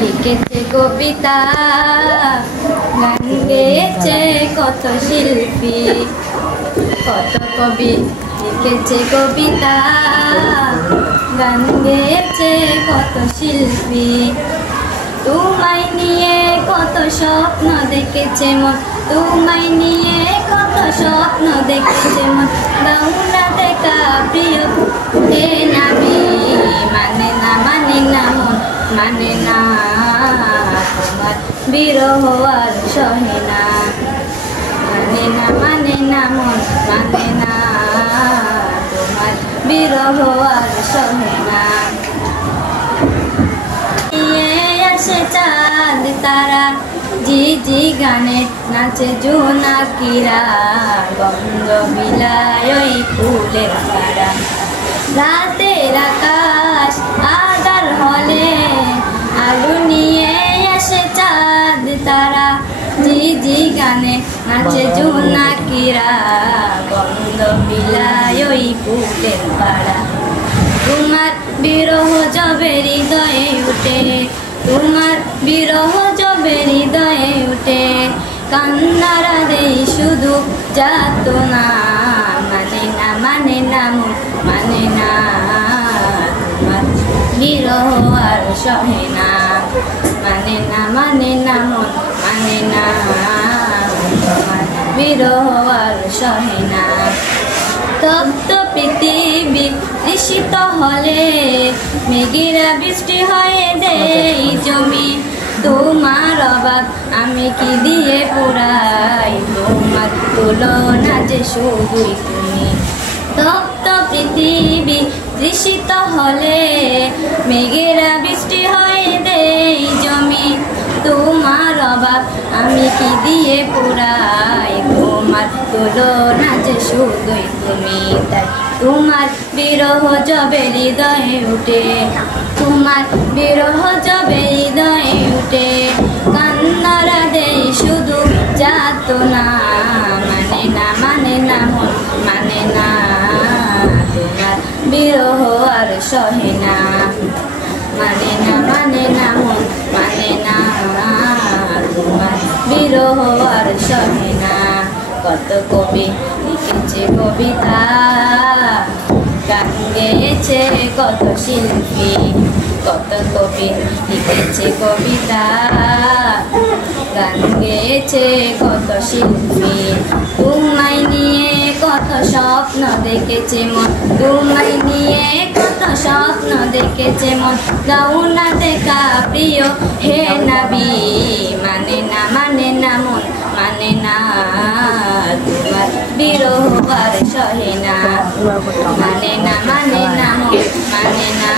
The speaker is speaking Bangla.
লিখেছে কবিতা, গান গেয়েছে কত শিল্পী, কত কবি লিখেছে কবিতা, গান গেয়েছে কত শিল্পী। তোমায় নিয়ে কত স্বপ্ন দেখেছে মন, তোমায় নিয়ে কত স্বপ্ন দেখেছে মন, দাও না দেখা প্রিয় হে নবী। মানে না মানে না মন মানে না, তোমার বিরহ আর সহে না। মানে না মানে না মন মানে না, তোমার বিরহ আর সহে না। আসে চাঁদ তারা, জি জি গানে নাচে জোনাকিরা, গন্ধ বিলায় ওই ফুলের পাড়া। রাতের আকাশ আধার হলে আলো নিয়ে আসে চাঁদ তারা, জি জি গানে নাচে জোনাকিরা, গন্ধ বিলায় ওই ফুলের পাড়া। তোমার বিরহ যবে হৃদয়ে উঠে, তোমার বিরহ যবে হৃদয়ে উঠে, কান্নারা দেই শুধু যাতনা। মানে না মানে না মন মানে না, তোমার বিরহ আর সহে না। মানে না মানে না মন মানে না, তোমার বিরহ আর সহে না। তপ্ত পৃথিবী তৃষিত হলে মেঘেরা বৃষ্টি হয়ে দেই জমি, তোমার অভাব আমি কি দিয়ে পুরাই, তোমার তুলনা যে শুধুই তুমি। তপ্ত পৃথিবী তৃষিত হলে মেঘেরা বৃষ্টি হয়ে দেই জমি, তোমার অভাব আমি কি দিয়ে পুরাই, তোমার তুলনা যে শুধুই তুমি। তাই তোমার বিরহ যবে হৃদয়ে উঠে, তোমার বিরহ যবে হৃদয়ে উঠে, কান্নারা দেই শুধু যাতনা। মানে না মানে না মন মানে না, তোমার বিরহ আর সহে না। মানে না মানে না মন মানে না, তোমার বিরহ আর সহে না। কত কবি লিখেছে কবিতা, গান গেয়েছে কত শিল্পী, কত কবি লিখেছে কবিতা, গান গেয়েছে কত শিল্পী। তোমায় নিয়ে কত স্বপ্ন দেখেছে মন, তোমায় নিয়ে কত স্বপ্ন দেখেছে মন, দাও না দেখা প্রিয় হে নবী। মানে না মানে না মন মানে না, তোমার বিরহ আর সহে না। মানে না মানে না মন মানে না,